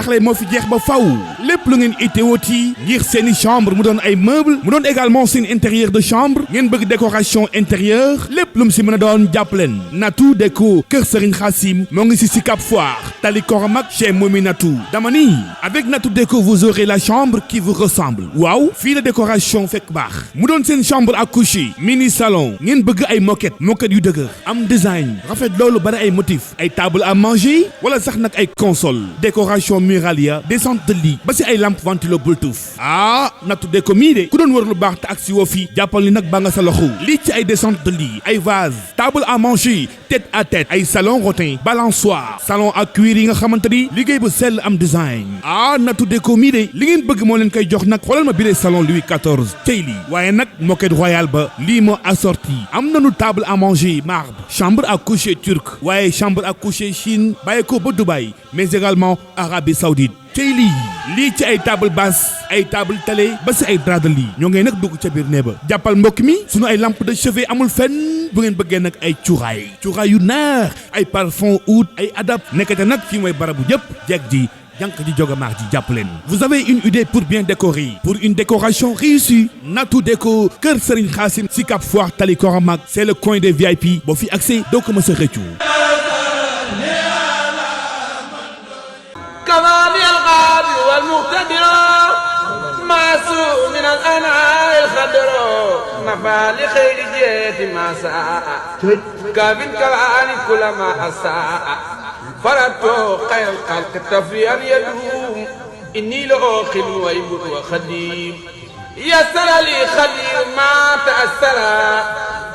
jaaxle moo fi jeex ba faw lépp lu ngeen itteewooti ngir seeni chambre mu doon ay meuble mu doon également seen intérieur de chambre ngeen bëgg décoration intérieure lépp lu mu si mën a doon jàpp leen Natou Déco Kër Serigne Khassim moo ngi si Sicap Foire Tali Koromak chez Momi Natou dama ni avec Natou Déco vous aurez la chambre qui vous ressemble waaw fii la décoration fekk baax mu doon seen chambre à coucher mini salon ngeen bëgg ay moquette yu dëgër am design rafet loolu bari ay motif ay table à manger wala sax nag ay console décoration muralia descente de lit ba si ay lampe ventilo Bluetooth Natou Déco mii de ku doon wër lu baax te ak si woo fi jàppal ni nag ba nga sa loxo lii ci ay descente de lit ay vase table à manger tête à tête ay salon rotin balançoire salon à cuir yi nga xamante ni liggéey bu sell am design Natou Déco mii de li ngeen bëgg moo leen koy jox nag xoolal ma bile salon Louis XIV tey lii waaye nag moquette royale ba lii moo assorti am nañu table à manger marbre chambre à coucher turc waaye chambre à coucher Chine bàyyi ko ba Dubaï mais également Arabie Saoudite tey lii ci ay table basse ay table télé ba si ay drap de lit ñoo ngay nag dugg ca biir nee ba jàppal mbokk mi sunu ay lampe de chevet amul fenn bu ngeen bëggee nag ay cuuraay yu neex ay parfum oud ay adab nekkate nag fii mooy barabu yëpp jeeg ji jànq ji jogamaar ji jàpp leen vous avez une idée pour bien décorer pour une décoration réussie Natou Déco Kër Serigne Khassim Sicap Foire Tali Koromak c'est le coin des VIP boo fi accès doo ko mës a rëccu والمقتدر معصوم من الأنعاء الخضر نفى لخير جهة ما ساء كافٍ كواني كل ما أساء فردت خير الخلق تفريا يدوم إني لأخل ويبر وخديم يسر لي خدير ما تأثر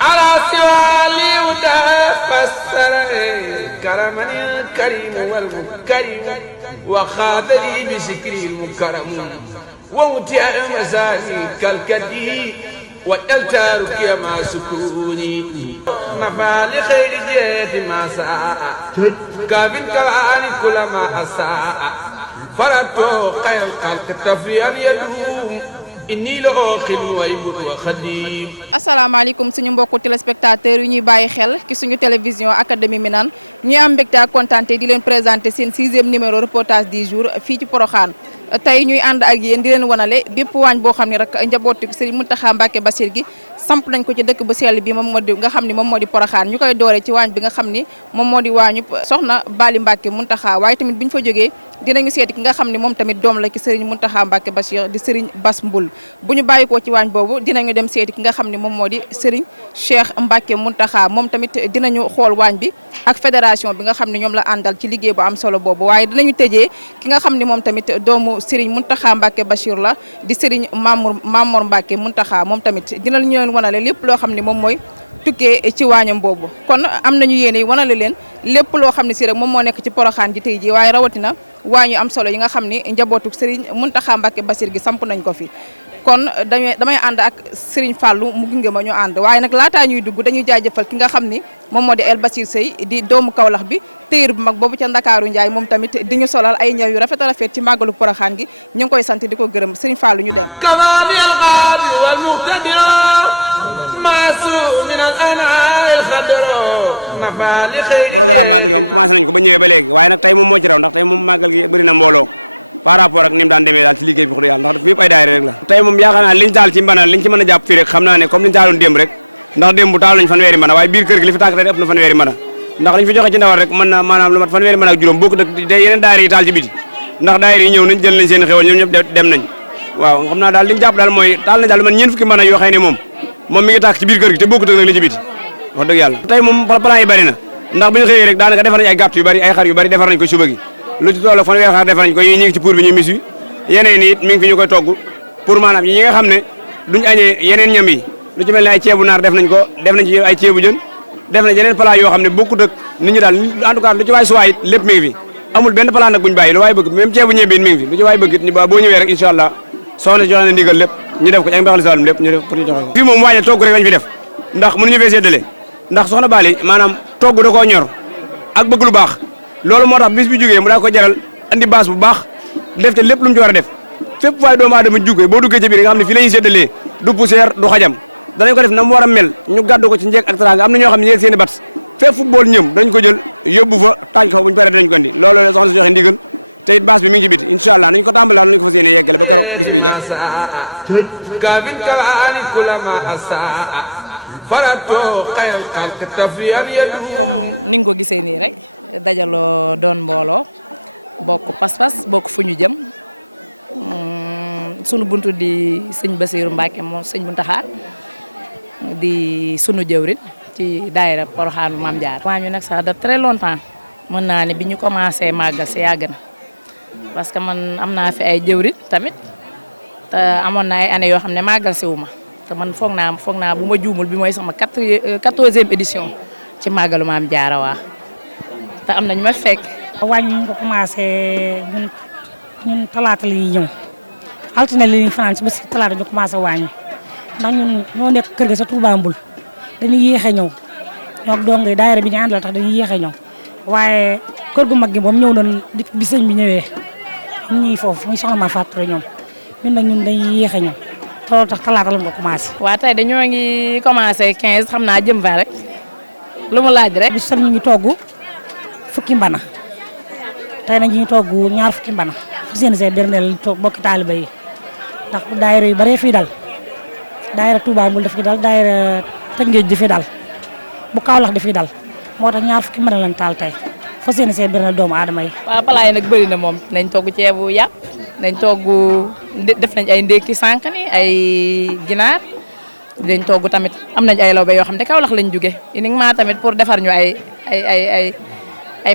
على سوى لي ودا فسر كرمني الكريم والمكرم وخاذ لي بذكري المكرم ووتي مساني كالكدي والتارك مع سكوني نفى لخير جهة ما ساء كافٍ كواني كل ما أساء فردت خير الخلق تفريا يدوم inni la ooxil way but wa xadim asalaamaaleykum suñu mbokku téléspectateurs yu ñuy bàyyi xel ci suñu télévision académie Minane ñuy am mbégte ak kontaante di leen présenter seen 6e numéro reportage du jour fii ci Porokhane tey ñuy ànd ak yéen di leen wanale bépp waañ boo xam ne rek njabootu Serigne Mountakha Mbacké Bassir gi samp nañ ko ci dëkk bu sell bi moom moo di nga xam ne moom moo di Porokhane ñu koy dooree ci waañ bi nga xam ni moom moo di waañu soxna Bali Mbacké Mountakha waaye tamit bu ñu fa jógee dinañu seeti ki nga xam ne moom tamit doom la ci Serigne Mountakha Mbacké Bassir di Serigne Bass Mboul bu ñu bàyyikoo ci waañ boobu dinañu dem seeti ki nga xam ne moom moo di Serigne Cheikh Mbacké Mountakha moom tamit dinañu xool waañ bi ak fédération bi nga xam ne ñoom la àndal ci liggéey bu am solo boobu waaye dinañu tëjee ki nga xam ne moom tamit doomu Serigne Mountakha Mbacké Bassir la di Serigne Mamour Mbacké Mountakha moom tamit dina ñu leen wanale lépp loo xam ne moom mooy tukkee ci waañam boobu kon am nañu yéene wanale leen lépp loo xam ne si rek moom moo nekk ci Porokhane ji tey ji waaye rawatina waañu am solo yi nga xam ni njabootu Serigne Mountakha Mbacké Bassir gi samp nañ ko fi kon damay ànd ak Serigne Fallou mu gunge ma ñu ànd waaye nag laataa ñuy dugg dañuy jaajëfal ki nga xam ni moom moo di El Bassir Seye di doomu Kaolack bi téyër bu mag boobu ca Ndakaaru Njaay moom tamit di ñu solal ay ñaw yu rafet a rafet ci màggalu Porokhane gi ñu ngi koy sant di ko gërëm Serigne Fallou ñu dem programme màggal yi moom commencé nañ ko ba ñëwee ba léegi waaye nag tey moom moo ci raw ndax tey moom màggal gi bëri na mbooloo par rapport ak ni mu daan demee daal ci liggéey bi wax dëgg yàlla ndax yëpp ay daayira rek la tey moom yaakaar naa liñ taal ci mbana liñ ci mën a jàpp fii rek xam naa ne comme liñ taaloon démb rek ndax démb taal nañ fanweeri mbana waaye biir kër gi li fi tàkk tey ëpp na fanweeri mbana ndax liñ fi joxe ci ndawal rek mën na maanaam lu mat fanweeri mbana ak juróom bokk dëkk yeneen daayira yi taal ci biti ndax daayira yi ñëw nañ jël nañ seen xéwal ñoom ñëpp dem nañ waaw xam naa daal liñ jàpp daal mooy taal nañ daal lu man ñeent fukki mbana yoo xam ne moom mi ngi tàkk ci biir kër gi te bokk dëkk nag li ci biti wax dëgg yàlla tey moom plan yi bari na ndax bu ñu xëyee rek daanaka defar nañ ay gàtt yu bari ay xar yu bari defar nañ ko suba gi lu ci toll fanweer xar defar nañ ko yi ñi ngi ci pour bi ñu mis wi yeneen it mi ngi fi ñu koy togg pour maanaam ñi nga xam ne duñ añee yeneen ñam yi lu ci mel ne ay ceebu naar def nañ ko def nañ ci ay ceebu jën def nañ yeneen plat yoo xam ne bokkut ak nit ñi daal en tout cas lu ci waay suwaay it lépp mi ngi fi amul benn plat nag buñ bàyyi lu waay bëgg même ceebu ñebe it mi ngi fi lu ci waay bëgg it boo ñëwee rek incha allah soxna si joxe na ndigal lépp ñu def ko ci ak mbaxal salum lépp ñu def pour ñu joxe fii moom waañe togg rek lañ fi def ndax mënuñu fee séddale ndax soxna Bali maanaam togg da koo ñor ak bëgg lu baax loolu moo tax bis bi jógee mu daa ko jaral andi baas bu baax def te lépp lu mu ci war a def fépp waaye doomu aadama jógee boo duggee ci biir nga xam ne fii la ñuy séddalee du poussière du xajam danañ ko def na mu war a mel ñu gàddu ko ci njëkk ak teraanga am na ñoo xam ne yéeg seen i bat fépp football ñëm dañ ko jël yóbbu fa taaj ko fa bu ñu paree danañ ko andi loolu soxna si joxe ndigal te it baas bi mi ngi ci biti incha allah nañ ko tàmbali daal nañ ko fas yéene yeggale ba keroog bis bi jag kaabin kawaani kulama asaa farato xayal xalq tafriyan yadu comme ni nga ko gisee nii rek dajaloo doon mbooloo bokk pas-pas bokk fu ñu jëm sunu buntu di sëñ Bassirou Mbacké moom sëñ Mountakha di sunu jëwrin ci daayira Porokhane Mame Diarra. waa ñu nag ça de très longtemps mën naa ne bi ñu commencé màggal si yàgg na parce que man am naa fi ay jëwrin tamit te amoon na ay années yoo xam ne màggal si wu ma te man foog naa bu ma juumul bi mooy sama 14e édition ci màggalu Mame Diarra waa te am na ñu ma fekk. wàññi ñu ko commencé ñun talaata la ñuy ñëw altine la ñuy fanaan si ba si talaata ñu commencé wàññi ndax ñun ñoo nekk kër ga sa Touba Mbul dañuy yéex a ñëw ñoo dong daayira bi ñu àndal tax dañuy yéex a ñëw waaye kër gu mag gi moom ñëw nañ bi sëñ bi ñëwee ñun ñii foofu muy soxna ma fàttali ñoom ñun nag ñun dañuy yéex a ñëw loolu tax talaata la ñu ko commencé. waa tey dañoo ngi commencé 15 xam naa jëm 20 rek lu mu laaj rek. bi sax ñu ngi togg fukki mbana tey nag ñu ngi togg ñaar fukki mbana fu seen see berneel bokki taaliba yi ndax daayira yu bare fii dal daayira Touba Mbul daf fi dal daayira Tëngéej di fi dal bu Kaolack di fi dal moo tax ñaar fukki mbana lañ taal tey fu seen see berneel doomu aadama yi. waaw palaay nag bëri na moom nañ togg ceebu yàpp nañ togg def nañ ay ndékki sànq ni ay ginaar dañ togg tamit am nañ ay lawbe yoo xam ne Kaolack lañ jóge uniquement tamit pour defar ñu ay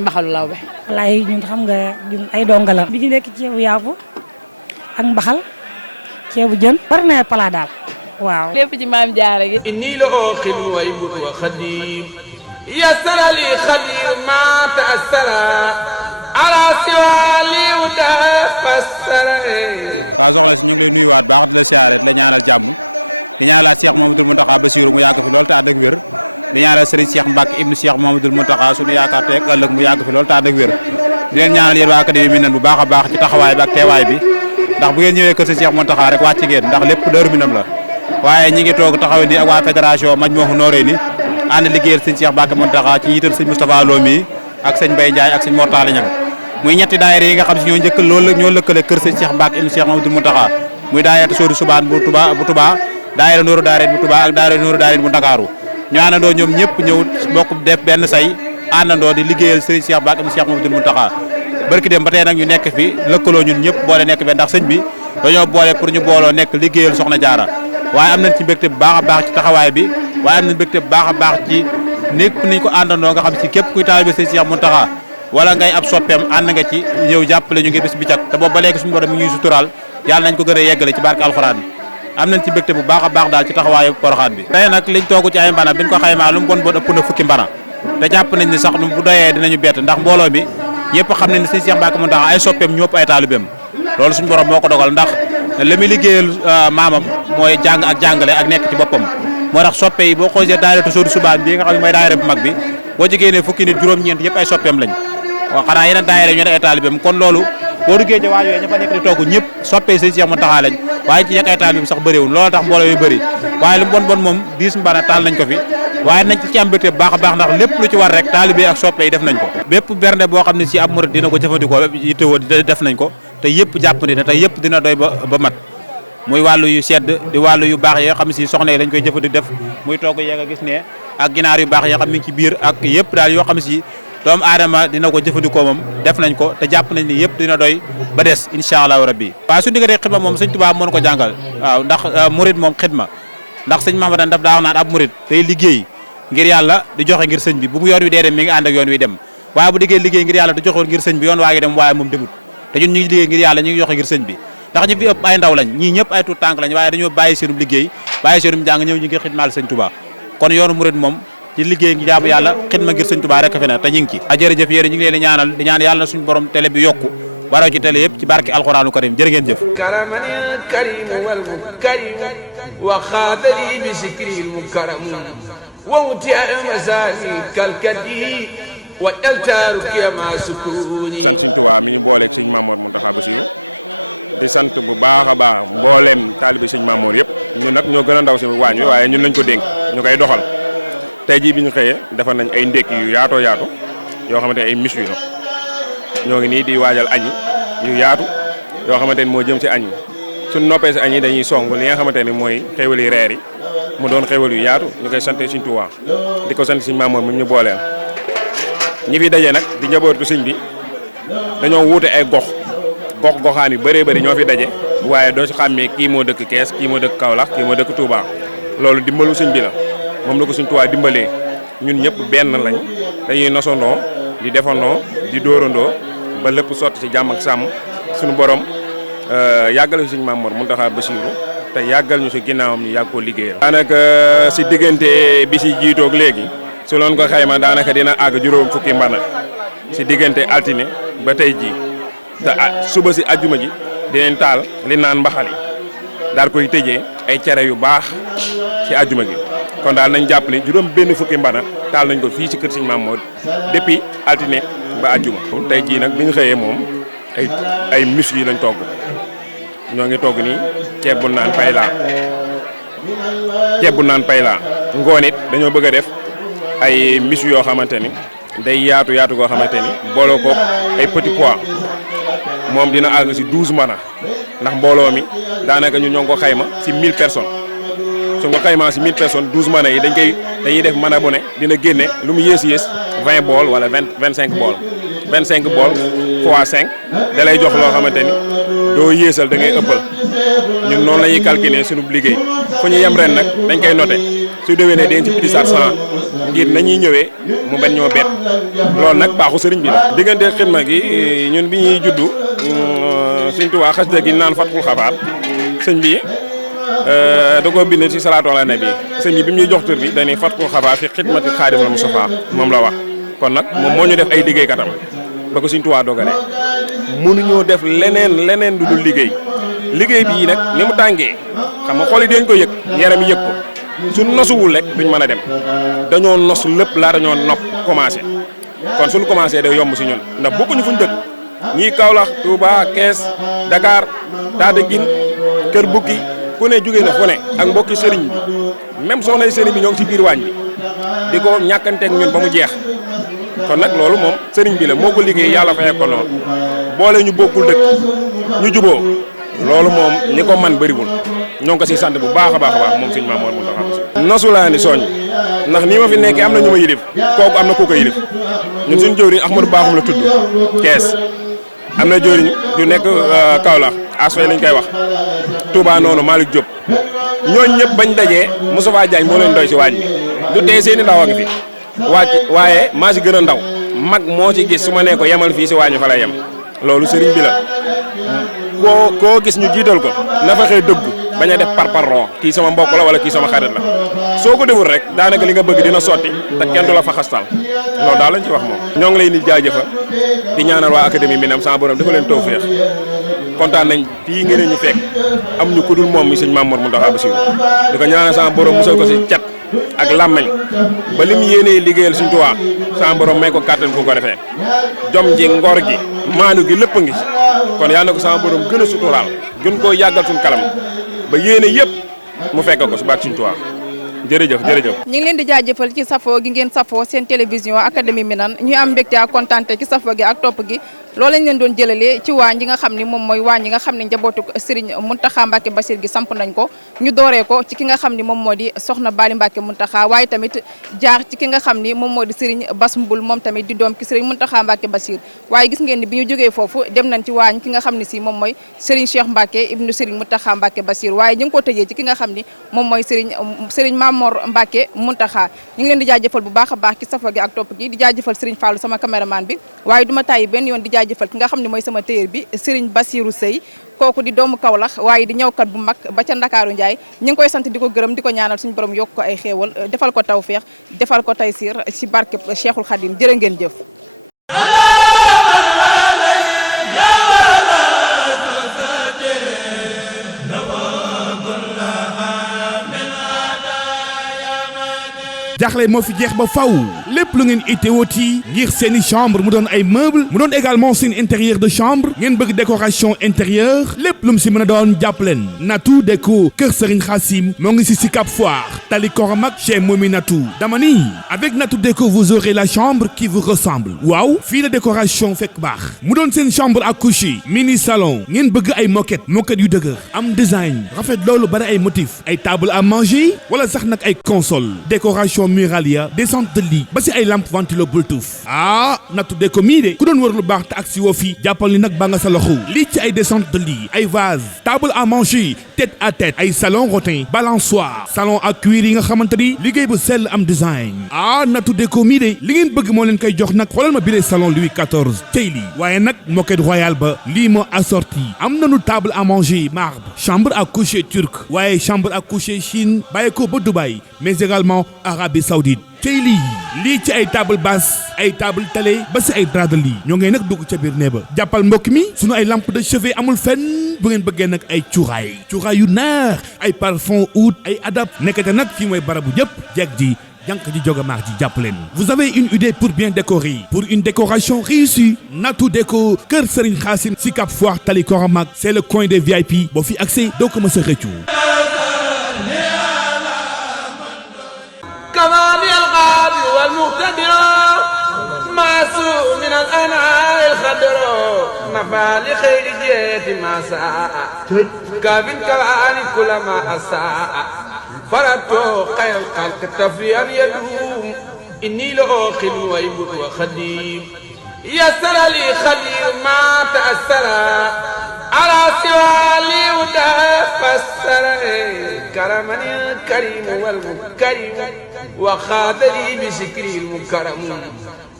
mbaxalu lawbe. walaay ñun xam nga ñun ay donga la bi ñu nekk ceebu yàpp ak mbaxal ceebu jën bari na pala daal waaw. lépp ci Mame Diarra gi. inni la ooxin way but wa xadim yasara li xadir ma taasara ala siwa liw da fassara. waaw soxna si ñu ngi lay nuyuwaat baax di la siyaare di la ñaanal jàmm di ñaanalaat Cheikh Mamadou Mountakha Bassirou mu yàgg fi lool te ànd ak wér di ñaanal Serigne Cheikh Mbacké ibnu Cheikh Mamadou Mountakha suñu yaakaar tey ak ëllëg mu yàgg fi lool te ànd ak wér di leen ñaanal yéen waa académie Minane bu baax a baax ci taxawaay bi ak teewaay bi ndax bu ngeen ñëwee kër si Cheikh Mountakha rek wàcc ngeen ndax lépp Daaru Minam la waaye ñi ngi toog taxaw ni ak waa fédération Majmahun Nurayni ànd liggéeyal sëñ Cheikh Mbacké Mountakha ci yital sëñ Moustapha Lo mi ak sëñ Mbaye Ndiaye ak sëñ Mortala Niang muy ñetti daayira yi nga xam si ñoo njëkk loolu ñoo lëkkale kër sëñ Cheikh Mbacké ibnu Cheikh Mamadou Mountakha muy daayira Soodu Subaan bu Touba daayira Nooru Daarayni bu Touba ak daayira Nooru Daarayni bu Ndakaaru ñu àndandoo ñoom ñëpp ñëw bokk def benn say àndandoo di liggéeyal Serigne Cheikh Mbacké ibnu Cheikh Mamadou Mountakha barki dem ba tey nag ñu nekk fi lëkkaloo ñun ñëpp boole nekk benn ndax sëñ bi dañoo boole pour ñu booloo nekk liggéeyal Soxna Jaara waaye am nañ ci mbégte bu baax a baax ci taxawaay bi waaye am nañ mbégte bu baax a baax ci nekk nañ ko àndandoo nga xam ci képp kuy taalibe Serigne Cheikh Mountakha wala ngay ab soppeem ànd nga ci ñëw jàppale ñu ngi bis bi cak te boobu ba léegi suñu borom mi ngi ñuy suturaal yàlla nañ ko gën a yeggale ci barke alxuraan bi am nañ ci mbégte bu baax a baax daal ci taxawaayu Porokhane bi tey nag liñ toogu ci ay mbana biñ ko xaymaa lu mu bon ëpp na fukki mbana te jàpp nañ ni sax bu doyee dinañu bett ndax mbooloo mi ñëpp xam nañ ne Serigne Cheikh Mbacké Mountakha ay soppeem ñëpp ay taalibeem loolu suñu borom moo ko dogal ndax li muy liggéeyal maamam mooy jàng ak jàngale ak nekk ci boppam moo tax soppe yi boo xoolee daayira Soodu Subaan bi nga xam ne mooy daayira bu mag bi boo jigéen ne fukki nit juróom-ñeent yëpp ay soppeem lañ waaw xanaa yeneen daayira ñu ne ay taalibeem kon loolu boo duggee ci waa yooyu ña fa nekk di togg ñëpp soppee Serigne Cheikh Mountakha lañ waaye ci yekk ay taalibeem sax bëriwul loolu tax mbooloo yu bëri waaye lu bon moom 10 mbana taal nañ ko fi waaye nañ ci am mbégte bu baax a baax ndax lépp lu ci war rek taalibe ak soppe yi def nañ ko bépp bernde boo xam ne si ab murid dina ko jëfandikoo yittewoo def nañ ko te yëpp jàpp ni te yëpp dina doy ba mat muy wàllu yu sedd di wàllu yu baax yoo xam si soxna yi dañ koy jëfandikoo def muy togg yeeg a gis ne ak ginaar yu baax yoo xam mi ngi ci biir ak yëpp daal yoo xam si doomu aadama dina ko jëfandikoo moom def nañ ko te jàpp nañ ni yëpp dina doy ba des incha allahu rabbi waaye su diggante xidma moom sëñ Tuubaa moo ko jàngal waaw ndax murid moom xidma ndax sëñ Mahamadan daf daa wax naan ab murid day liggéey ngir yàlla di joxe ngir sëñ bi bu mu yoon wi dee dem mi ngi ànd ak yoon wi dem waaye bu diggee liggéey ngir yàlla di joxoon ngir sëñ bi yoon waa ngi dem waaye moom demut te ñun ñu ngi liggéey ngir yàlla ñu ngi joxe ngir sëñ bi ndax ñu fi ëpp ay ndaw lañ ñii ñëpp ay tuut tànk lañ waaye dañoo bàyyi seenum liggéey bàyyi seenum jàng ñëw ñu ngir xidmaal sëñ Tuubaa kon yoonu murid moom ci liggéey ngi jaamu yàlla xidma ngir sëñ Tuubaa rek fi ne te ñu ngi ci jërëjëf yéen ñu ngi leen di ñaanal di ñaan yàlla na suñu borom télé bi yokku baroo ci télé yëpp ci barke alxuraanu karim jërë ngeen jëf karamanil karim wal mukarim wa xaadali bi sikril mukaram wa wuti masani kalkadi wa eltaaru kiyama sukuni sant sëñ Tuubaa mi ñu booleeg sëñ Mamour Mountakha Bassirou di sant bu baax a baax mbooleem taalibe sëñ Mamour yëpp ñun nag ñoo gën a ndaw si waañ wi waaye ñun lañ ko dénk ñu koy doxal tey jii bi ñu xëyee defar nañ ay ndékki yu yaatoo yaatu yoo xamante ne ay mis yu la ñoo ngi nii di waajal añi yu yaatu yoo xamante ni moo jëm ci añ yi suñ noppee si añ yi dañuy song li nga xamante ni mooy xéwal yi reer yi mu doon xéwal yu yaatu ñu koy sante Sëñ Tuubaa di ko sant Sëñ Maamoor mi ñu booleel ñi fi daje nag di njabootu sëñ bi dañoo wuute ay goxaan yu bëree bëri ñoo fi daje waaye doo si xàmmee kii moo dëkk Kees kii moo dëkk Kaolack kii moo dëkk Touba loolu dimbalu sëñ bi la moom la ko Sëñ Tuubaa dimbalee ñun ñëpp benn lañ dañuy nosandoo di defandoo di dóorandoo ba lépp sotti ci jàmm ak sàmm suñu borom yàggal si Sëñ Maamoor Muntaxa Basiiru te yàggal ñu si ginnaawam ñu yàgg koo liggéeyal. daanaka si diggante bi si jiitoog léegi su loon ko xayma daanaka dina àgg juróom fukki mbana si diggante altine ba tey jii te suba si ajjuma ji dinañ taal li naan mbaxali daal koy tëjee ay cere yu baax si ajjuma gi kon daal nañ jàpp ni juróom benn fukki mbana taal nañ ko fii si kër Sëñ Maamoor depuis altine ba ajjuma. tey jii nag bi ñu xëyee moom ay mus yi lañ togg ñoo ngi togg nii ceeb bu naan paylaa ngoon it dañoo bëgg a def ay mus yoo xamante ni day yaatu goo xamante ni booloo ko ay petit pois moom dina àgg si 12 mbana ndax mbooloo mi daanaka ñu ñoo ngi ko xayma si 1000 personnes su nga xaymaa si 1000 personnes 12 mbana yi dañuy def mbana bu ne dina génne lu mu yées 20 bool wala 25 bool 25 bool fois 5 da lay jox loo xamante ni doo yéesal da ngay ëppal ñun noonu la ñuy calculer suñu liggéey fu ñu yem ren nag dañ koy noté su déwénee dañ ci pidisaat 100 ngir nañuy ñëwee mu bañ ñoo bett loolu nag baaxu sëriñ bi la. diggante xidma gi ñun bi ñuy juddu Sëñ Tuubaa xasida gi naan Fatkul Xafaar sëñ bi da koo bind ci salaatu ala nabi sëñ bi ñuy jox tur bi dañuy Fatkul Xafaar fi xidmati Xaadimal Mustafaa moom la wax kon nag moom moo ñu def ay liggéeykatam ba ko Sëñ Tuubaa dogale mënuñoo def leneen du dul liggéey bii nag ni mu tàngee xam nga xol yi dañ ko yëg yaram yëg ko suñ nosuwul rek duñ mën a dem dañoo nos lépp laa dañoo nopp commencé kon suñu commencé day yomb si ñun ndax bokkuñu fuñ dëkk ñii Kaolack Touba Kees Dakar Tataguine Kër Bukki ku ne jógee na fu ne ak mbokki sëriñ bi même soxna sëriñ bi ñoo ngi si biir waañ bi di ko ñàkkanteeg ñun ba mu jeex kon nag loolu moom sëriñ bi la moo ko liggéey yàlla fayee ko noonu boole ñu bokkul dëkk ñu juboo loolu moom ñi ko man bëriwul ñoo ngi ko si sant bu baax a baax moom Sëñ Maamoor Muntaxa Basiiru nosu laa ni soñ ndax nii ma fi nekkee am na ñu ma yilif kooku am na ku ko yilif ñun suñu jëwriñ Ahmadou Baaxum la tudd Kees am na jëwriñ yu nekk Kaolack asfay lañ koy wax Touba noonu Malick Diop ñooñu ñëpp bañ dajee Moustapha Diagne moo leen doy si waañ bi du tey seeni ndaw a ngi fi waaye maa si gën a ndaw mag moo ci gis su ma nee ko yemal fii si waañ bi fa lay yem loolu sëriñ bi la koo gis ñu jiital ko na fa xëy dëggu bañ a def parparloo kii sama mbokk la wala kii sama xarit la soo ko deful rek daanaka li nga bëgg dina sotti te kenn du la fa xastal loolu daal lañ ci wax moom. ñoo ngi lay ni jaajëfal di ñaanal waa académie Minane sama borom dafa leen tawfeex kontaan nañ fii ngeen ñu fekk am ñu ku dul moom mi Sëñ Maamoor Muntaxa Basiiru di ko ñaanal sama borom musal ko si cat ak làmmeñ ba lim yéenee liggéeyal Sëñ Tuubaa sama borom may ko kàttan fu ko defee jom ji ngor gi maanu gi lépp ngi kon yal na ko sama borom gën a suturaal gën koo yàggal suñu kalam ba yéene yëpp mu fekk ko si baat Sëñ Tuubaa jërëjëf. ñu ngi leen di jaajëfal ci safoo gi ngeen safoo seen télévision académie Minane ñuy am mbégte ak kontaante ci safoo gi ak topp gi loolu lañ leen doon jëlalee ci waañ yi nga xam ni moom mooy waañ yi nga xam ne njabootu Serigne Mountakha Mbacké Bassir gi samp nañ ko ñu dooree ko ci ki nga xam ni moom moo di soxna Bali Mbacké Mountakha waaye tamit jaar ci ki nga xam ni moom moo di Serigne Bass Mboul moom tamit di doom ki Serigne Mountakha Mbacké Bassir waaye gis ngeen ni bi ñu jógee foofu dem nañ ci waañ ki nga xam ne si moom mooy Serigne Cheikh Mbacké ibnu Serigne Mountakha Mbacké Bassir waaye ñu ngi ko tëjee ci ki nga xam ni moom mooy Serigne Mamor Mbacké Mountakha ñu ngi leen di jaajëfal bu baax a baax ci safo gi ak topp gi di jaajëfal Serigne Fallou sama caméraman bi waaye duma tàyyi benn yoon di jaajëfal ki nga xam ne mooy sama téyër bi Serigne Bassirou Sey kooku di doomu Kaolack waaye di ñëwkat bu mag ba ca Ndakaaru Njaay ñu ngi koy sant di ko gërëm di ko ñaanal suñu borom yokk ko ay xéewal defal ko tawfeex defal ko taysiir ci barke Cheikhul Khadim jërë ngeen jëf jaaxle moo fi jeex ba faw lépp lu ngeen itteewooti ngir seeni chambre mu doon ay meuble mu doon également seen intérieur de chambre ngeen bëgg décoration intérieure lépp lu mu si mën a doon jàpp leen Natou Déco Kër Serigne Khassim moo ngi si Sicap Foire Tali Koromak chez Momi Natou dama ni avec Natou Déco vous aurez la chambre qui vous ressemble waaw fii la décoration fekk baax mu doon seen chambre à coucher mini salon ngeen bëgg ay moquette yu dëgër am design rafet loolu bari ay motifs ay table à manger wala sax nag ay console décoration muralia descente de lit ba si ay lampe ventilo Bluetooth Natou Déco mii de ku doon wër lu baax te ak si woo fi jàppal ni nag ba nga sa loxo lii ci ay descente de lit ay vase table à manger tête à tête ay salon rotin balançoire salon à cuir yi nga xamante ni liggéey bu sell am design Natou Déco mii de li ngeen bëgg moo leen koy jox nag xoolal ma bile salon Louis XIV tey lii waaye nag moquette royale ba lii moo assorti am nañu table à manger marbre chambre à coucher turc waaye chambre à coucher Chine bàyyi ko ba Dubaï mais également Arabie Saoudite tey lii ci ay table basse ay table télé ba si ay drap de lit ñoo ngay nag dugg ca biir nee ba jàppal mbokk mi sunu ay lampe de chevet amul fenn bu ngeen bëggee nag ay cuuraay yu neex ay parfum oud ay adab nekkate nag fii mooy barabu jëpp jeeg ji jànk ji joga maar ji jàpp leen vous avez une idée pour bien décorer pour une décoration réussie Natou Déco Kër Serigne Khassim Sicap Foire Tali Koromak c'est le coin des VIP boo fi accès doo ko mës a rëccu والمقتدر معصوم من الأنعاء الخضر نفع لخير جهة ما ساء كافٍ كوان كل ما أساء فردت خير الخلق تفريا يدوم إني لأخل ويبر وخديم يسر لي خليل ما تأثر على سوى لي وده فسر كرمني الكريم والمكرم وخاذ لي بسكري المكرم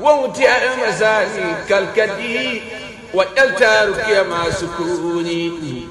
ومتع مساني كالكدي وجلت ركيا مع سكوني